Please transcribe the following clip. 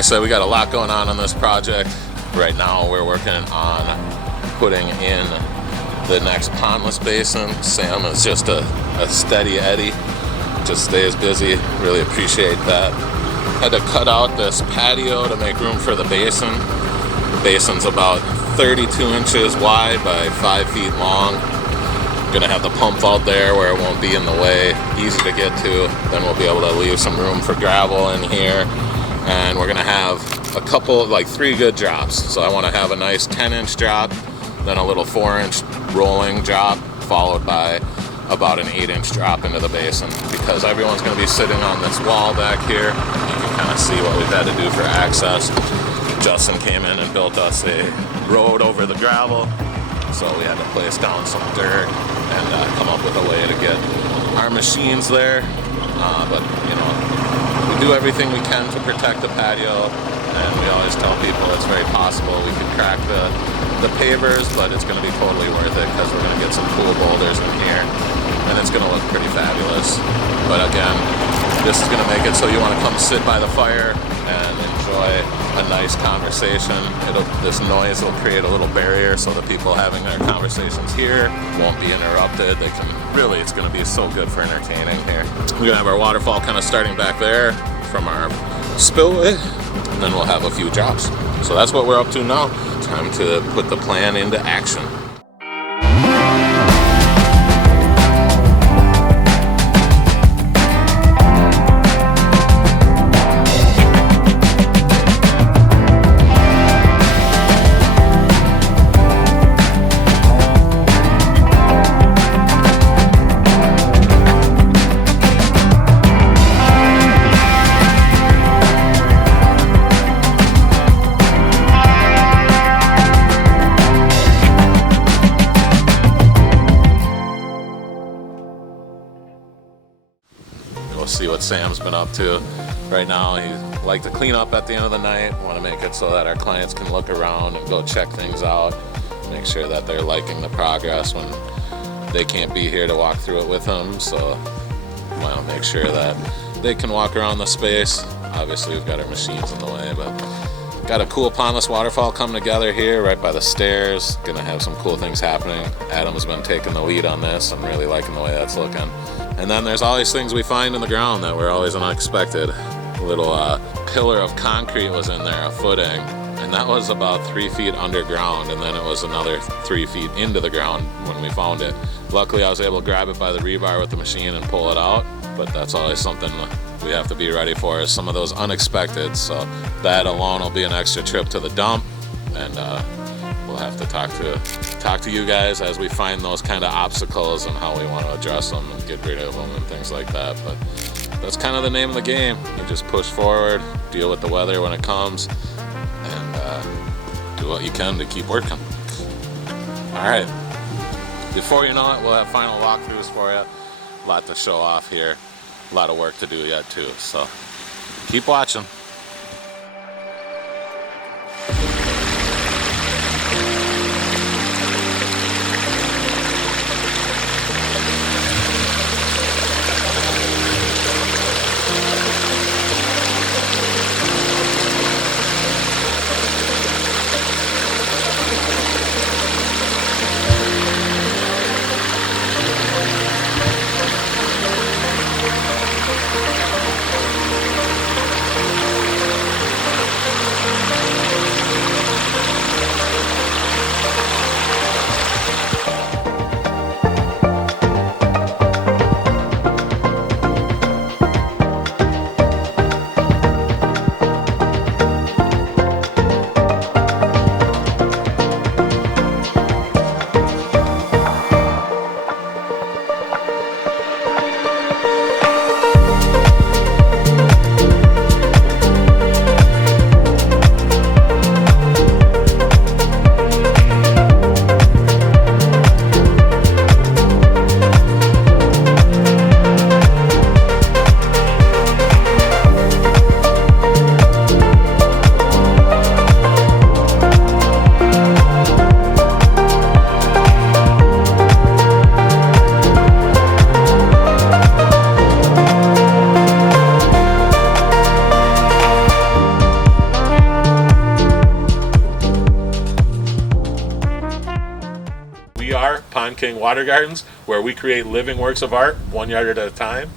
I said, we got a lot going on this project. Right now we're working on putting in the next pondless basin. Sam is just a steady Eddie, just stays busy. Really appreciate that. Had to cut out this patio to make room for the basin. The basin's about 32 inches wide by 5 feet long. Gonna have the pump out there where it won't be in the way, easy to get to. Then we'll be able to leave some room for gravel in here. And we're gonna have a couple, like 3 good drops. So I wanna have a nice 10-inch drop, then a little 4-inch rolling drop, followed by about an 8-inch drop into the basin, because everyone's gonna be sitting on this wall back here. You can kind of see what we've had to do for access. Justin came in and built us a road over the gravel. So we had to place down some dirt and come up with a way to get our machines there. But you know, we do everything we can to protect the patio, and we always tell people it's very possible we could crack the pavers, but it's going to be totally worth it because we're going to get some cool boulders in here, and it's going to look pretty fabulous. But again, this is going to make it so you want to come sit by the fire and enjoy a nice conversation. This noise will create a little barrier so the people having their conversations here won't be interrupted. They can really, it's going to be so good for entertaining here. We're going to have our waterfall kind of starting back there from our spillway, and then we'll have a few drops. So that's what we're up to now. Time to put the plan into action. See what Sam's been up to. Right now he like to clean up at the end of the night. Want to make it so that our clients can look around and go check things out, make sure that they're liking the progress when they can't be here to walk through it with them. So want to make sure that they can walk around the space. Obviously we've got our machines in the way, but got a cool Pondless Waterfall coming together here right by the stairs. Gonna have some cool things happening. Adam's been taking the lead on this. I'm really liking the way that's looking. And then there's always things we find in the ground that were always unexpected. A little pillar of concrete was in there, a footing, and that was about 3 feet underground, and then it was another 3 feet into the ground when we found it. Luckily I was able to grab it by the rebar with the machine and pull it out, but that's always something we have to be ready for, is some of those unexpected. So that alone will be an extra trip to the dump, and we'll have to talk to you guys as we find those kind of obstacles and how we want to address them and get rid of them and things like that. But that's kind of the name of the game. You just push forward, deal with the weather when it comes, and do what you can to keep working. All right, before you know it, we'll have final walkthroughs for you. A lot to show off here, a lot of work to do yet too, so keep watching. King Water Gardens, where we create living works of art 1 yard at a time.